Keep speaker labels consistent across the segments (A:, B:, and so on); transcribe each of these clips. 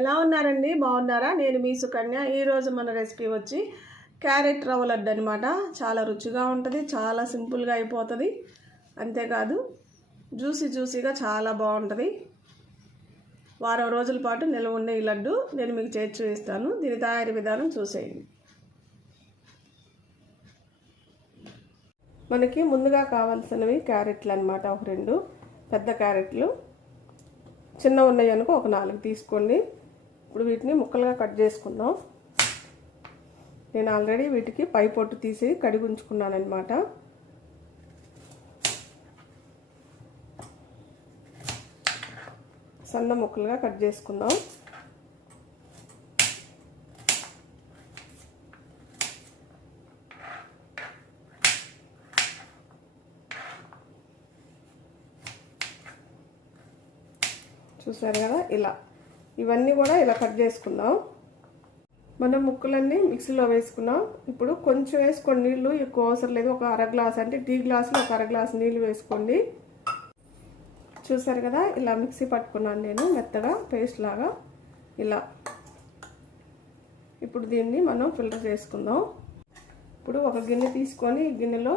A: ఎలా ఉన్నారండి? బాగున్నారా? నేను మీ సుకన్య. ఈరోజు మన రెసిపీ వచ్చి క్యారెట్ రవ్వ లడ్డు అనమాట చాలా రుచిగా ఉంటుంది చాలా సింపుల్గా అయిపోతుంది. అంతేకాదు జ్యూసీ జ్యూసీగా చాలా బాగుంటుంది. వారం రోజుల పాటు నిల్వ ఉండే ఈ లడ్డు నేను మీకు చేసి చూపిస్తాను. దీని తయారీ విధానం చూసేయండి. మనకి ముందుగా కావాల్సినవి క్యారెట్లు అనమాట ఒక రెండు పెద్ద క్యారెట్లు. చిన్న ఉన్నాయి అనుకో ఒక నాలుగు తీసుకోండి. ఇప్పుడు వీటిని ముక్కలుగా కట్ చేసుకుందాం. నేను ఆల్రెడీ వీటికి పై పొట్టు తీసి కడిగి ఉంచుకున్నానమాట సన్న ముక్కలుగా కట్ చేసుకుందాం. చూసారు కదా? ఇలా. ఇవన్నీ కూడా ఇలా కట్ చేసుకుందాం. మనం ముక్కలన్నీ మిక్సీలో వేసుకున్నాం. ఇప్పుడు కొంచెం వేసుకోండి. నీళ్ళు ఎక్కువ అవసరం లేదు. ఒక అర గ్లాస్ అంటే టీ గ్లాసులో ఒక అర గ్లాస్ నీళ్ళు వేసుకోండి. చూసారు కదా ఇలా మిక్సీ పట్టుకున్నాను నేను మెత్తగా పేస్ట్ లాగా ఇలా. ఇప్పుడు దీన్ని మనం ఫిల్టర్ చేసుకుందాం. ఇప్పుడు ఒక గిన్నె తీసుకొని ఈ గిన్నెలో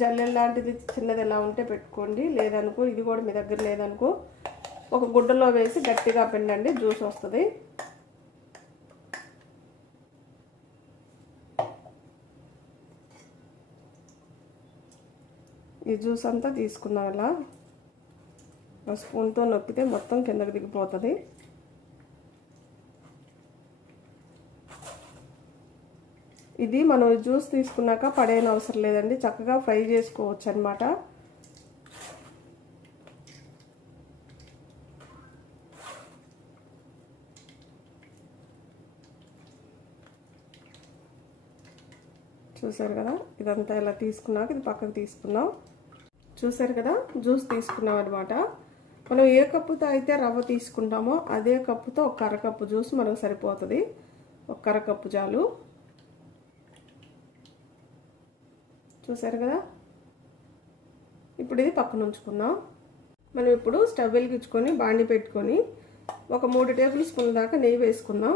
A: జల్లెల్ లాంటిది చిన్నది ఎలా ఉంటే పెట్టుకోండి. లేదనుకో ఇది కూడా మీ దగ్గర లేదనుకో. ఒక గుడ్డలో వేసి గట్టిగా పిండండి జ్యూస్ వస్తుంది. ఈ జ్యూస్ అంతా తీసుకున్నాం ఇలా. స్పూన్తో నొక్కితే మొత్తం కిందకి దిగిపోతుంది. ఇది మనం జ్యూస్ తీసుకున్నాక పడేయనవసరం లేదండి చక్కగా ఫ్రై చేసుకోవచ్చు అనమాట చూసారు కదా? ఇదంతా ఇలా తీసుకున్నాక ఇది పక్కకు తీసుకున్నాం చూసారు కదా? జ్యూస్ తీసుకున్నాం అనమాట మనం ఏ కప్పుతో అయితే రవ్వ తీసుకుంటామో అదే కప్పుతో ఒక అరకప్పు జ్యూస్ మనకు సరిపోతుంది. ఒక కర్రకప్పు చాలు. చూసారు కదా? ఇప్పుడు ఇది పక్కన ఉంచుకుందాం. మనం ఇప్పుడు స్టవ్ వెలిగించుకొని బాండి పెట్టుకొని ఒక మూడు టేబుల్ స్పూన్ దాకా నెయ్యి వేసుకుందాం.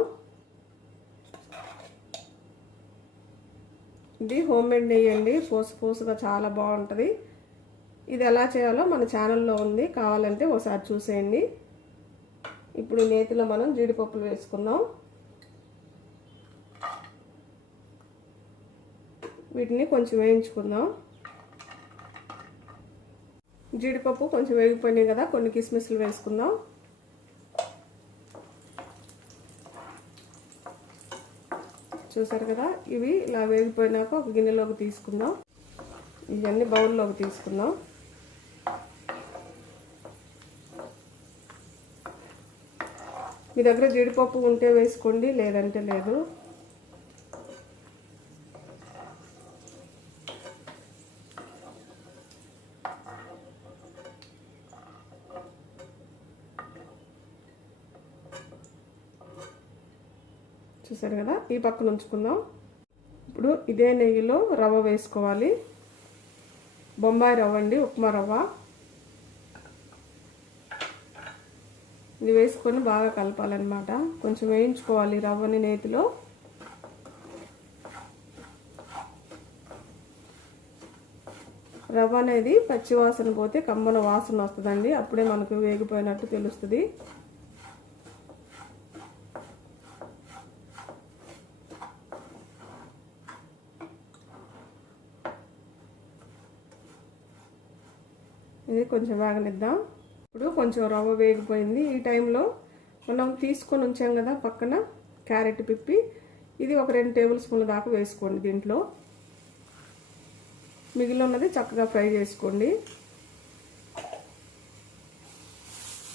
A: ఇది హోమ్ మేడ్ నెయ్యి అండి. పోసు పోసుగా చాలా బాగుంటుంది. ఇది ఎలా చేయాలో మన ఛానల్లో ఉంది. కావాలంటే ఒకసారి చూసేయండి. ఇప్పుడు నేతిలో మనం జీడిపప్పులు వేసుకుందాం. వీటిని కొంచెం వేయించుకుందాం. జీడిపప్పు కొంచెం వేగిపోయినాయి కదా కొన్ని కిస్మిస్లు వేసుకుందాం. చూసారు కదా? ఇవి ఇలా వేగిపోయినాక ఒక గిన్నెలోకి తీసుకుందాం. ఇవన్నీ బౌల్లోకి తీసుకుందాం. మీ దగ్గర జీడిపప్పు ఉంటే వేసుకోండి లేదంటే లేదు. చూసారు కదా? ఈ పక్కన ఉంచుకుందాం. ఇప్పుడు ఇదే నెయ్యిలో రవ్వ వేసుకోవాలి. బొంబాయి రవ్వ అండి ఉప్మా రవ్వ. ఇది వేసుకొని బాగా కలపాలన్నమాట. కొంచెం వేయించుకోవాలి రవ్వని నేతిలో. రవ్వ అనేది పచ్చి వాసన పోతే కమ్మన వాసన వస్తుందండి. అప్పుడే మనకు వేగిపోయినట్టు తెలుస్తుంది. ఇది కొంచెం వేగనిద్దాం. ఇప్పుడు కొంచెం రవ్వ వేగిపోయింది. ఈ టైంలో మనం తీసుకొని ఉంచాం కదా పక్కన క్యారెట్ పిప్పి. ఇది ఒక రెండు టేబుల్ స్పూన్ల దాకా వేసుకోండి దీంట్లో. మిగిలినది ఉన్నది చక్కగా ఫ్రై చేసుకోండి.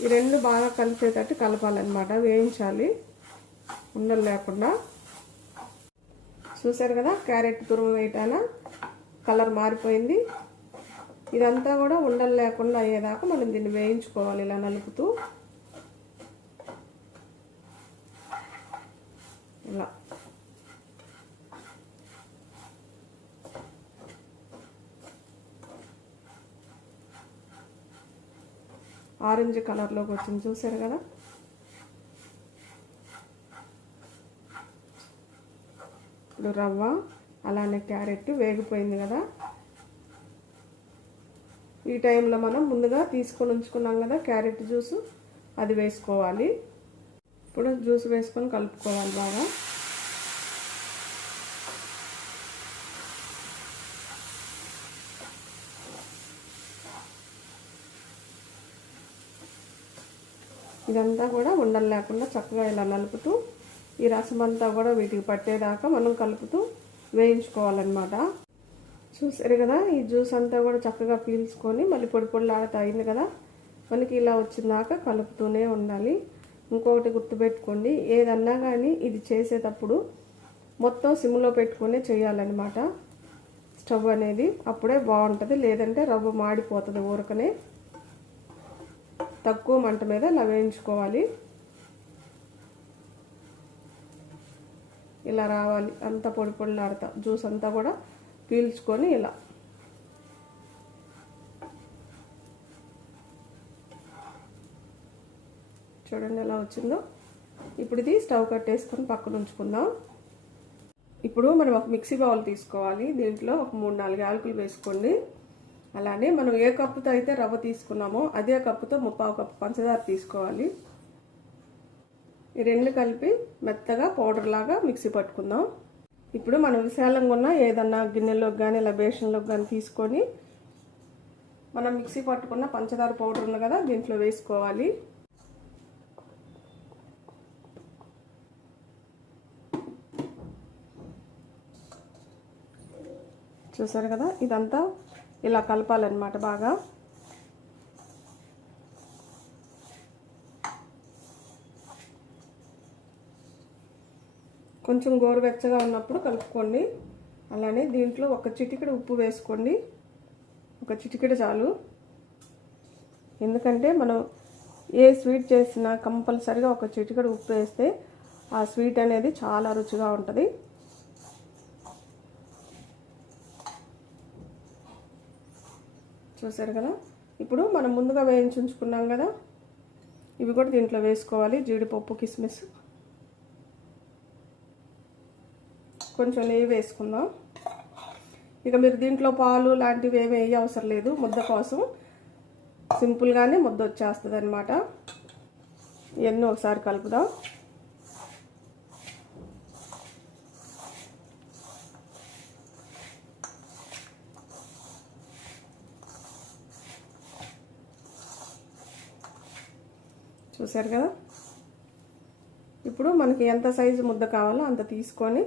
A: ఈ రెండు బాగా కలిపేటట్టు కలపాలన్నమాట. వేయించాలి. ఉండలు లేకుండా. చూసారు కదా క్యారెట్ తురుము వేయటాన కలర్ మారిపోయింది. ఇదంతా కూడా ఉండలు లేకుండా అయ్యేదాకా మనం దీన్ని వేయించుకోవాలి ఇలా నలుపుతూ. ఇలా. ఆరెంజ్ కలర్లోకి వచ్చింది చూసారు కదా? ఇప్పుడు రవ్వ అలానే క్యారెట్ వేగిపోయింది కదా? ఈ టైంలో మనం ముందుగా తీసుకొని ఉంచుకున్నాం కదా క్యారెట్ జ్యూస్. అది వేసుకోవాలి. ఇప్పుడు జ్యూస్ వేసుకొని కలుపుకోవాలి బాగా. ఇదంతా కూడా ఉండలు లేకుండా చక్కగా ఇలా నలుపుతూ ఈ రసం అంతా కూడా వీటికి పట్టేదాకా మనం కలుపుతూ వేయించుకోవాలన్నమాట. చూసారు కదా ఈ జ్యూస్ అంతా కూడా చక్కగా పీల్చుకొని మళ్ళీ పొడి పొడిలాడుతూ అయింది కదా. మనకి ఇలా వచ్చిందాక కలుపుతూనే ఉండాలి. ఇంకొకటి గుర్తుపెట్టుకోండి ఏదన్నా కానీ ఇది చేసేటప్పుడు మొత్తం సిమ్లో పెట్టుకునే చేయాలన్నమాట. స్టవ్ అనేది అప్పుడే బాగుంటుంది లేదంటే రవ్వ మాడిపోతుంది ఊరకనే. తక్కువ మంట మీద ఇలా వేయించుకోవాలి. ఇలా రావాలి అంత పొడి పొడిలాడతా. జ్యూస్ అంతా కూడా పీల్చుకొని ఇలా. చూడండి ఎలా వచ్చిందో. ఇప్పుడు ఇది స్టవ్ కట్టేసుకొని పక్కన ఉంచుకుందాం. ఇప్పుడు మనం ఒక మిక్సీ బౌల్ తీసుకోవాలి. దీంట్లో ఒక మూడు నాలుగు యాలకులు వేసుకోండి. అలానే మనం ఏ కప్పుతో అయితే రవ్వ తీసుకున్నామో అదే కప్పుతో ముప్పావు కప్పు పంచదార తీసుకోవాలి. ఈ రెండు కలిపి మెత్తగా పౌడర్ లాగా మిక్సీ పట్టుకుందాం. ఇప్పుడు మనం విశాలంగా ఉన్న ఏదన్నా గిన్నెలోకి కానీ ఇలా బేషన్లోకి కానీ తీసుకొని మనం మిక్సీ పట్టుకున్న పంచదార పౌడర్ ఉంది కదా దీంట్లో వేసుకోవాలి. చూసారు కదా ఇదంతా ఇలా కలపాలన్నమాట బాగా. కొంచెం గోరువెచ్చగా ఉన్నప్పుడు కలుపుకోండి. అలానే దీంట్లో ఒక చిటికెడు ఉప్పు వేసుకోండి. ఒక చిటికెడు చాలు. ఎందుకంటే మనం ఏ స్వీట్ చేసినా కంపల్సరిగా ఒక చిటికెడు ఉప్పు వేస్తే ఆ స్వీట్ అనేది చాలా రుచిగా ఉంటుంది. చూసారు కదా? ఇప్పుడు మనం ముందుగా వేయించుకున్నాం కదా? ఇవి కూడా దీంట్లో వేసుకోవాలి. జీడిపప్పు కిస్మిస్. కొంచెం నెయ్యి వేసుకుందాం. ఇక మీరు దీంట్లో పాలు లాంటివి ఏమి వేయ అవసరం లేదు. ముద్ద కోసం సింపుల్గానే ముద్ద వచ్చేస్తుంది అనమాట ఇవన్నీ ఒకసారి కలుపుదాం. చూసారు కదా? ఇప్పుడు మనకి ఎంత సైజు ముద్ద కావాలో అంత తీసుకొని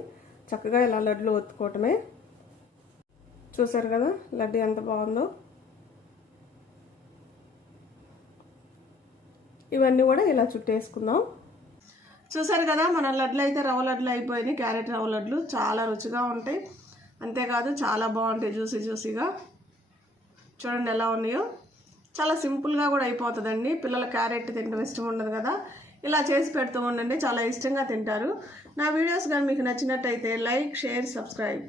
A: చక్కగా ఇలా లడ్లు ఒత్తుకోవటమే. చూసారు కదా లడ్డు ఎంత బాగుందో. ఇవన్నీ కూడా ఇలా చుట్టేసుకుందాం. చూసారు కదా మన లడ్లు అయితే రవ్వ లడ్లు అయిపోయినాయి క్యారెట్ రవ్వ లడ్లు. చాలా రుచిగా ఉంటాయి. అంతేకాదు చాలా బాగుంటాయి జ్యూసీ జ్యూసీగా. చూడండి ఎలా ఉన్నాయో. చాలా సింపుల్గా కూడా అయిపోతుందండి. పిల్లల క్యారెట్ తినడం ఇష్టం ఉండదు కదా. ఇలా చేసి పెడుతూ ఉండండి చాలా ఇష్టంగా తింటారు. నా వీడియోస్ కానీ మీకు నచ్చినట్టయితే లైక్ షేర్ సబ్స్క్రైబ్.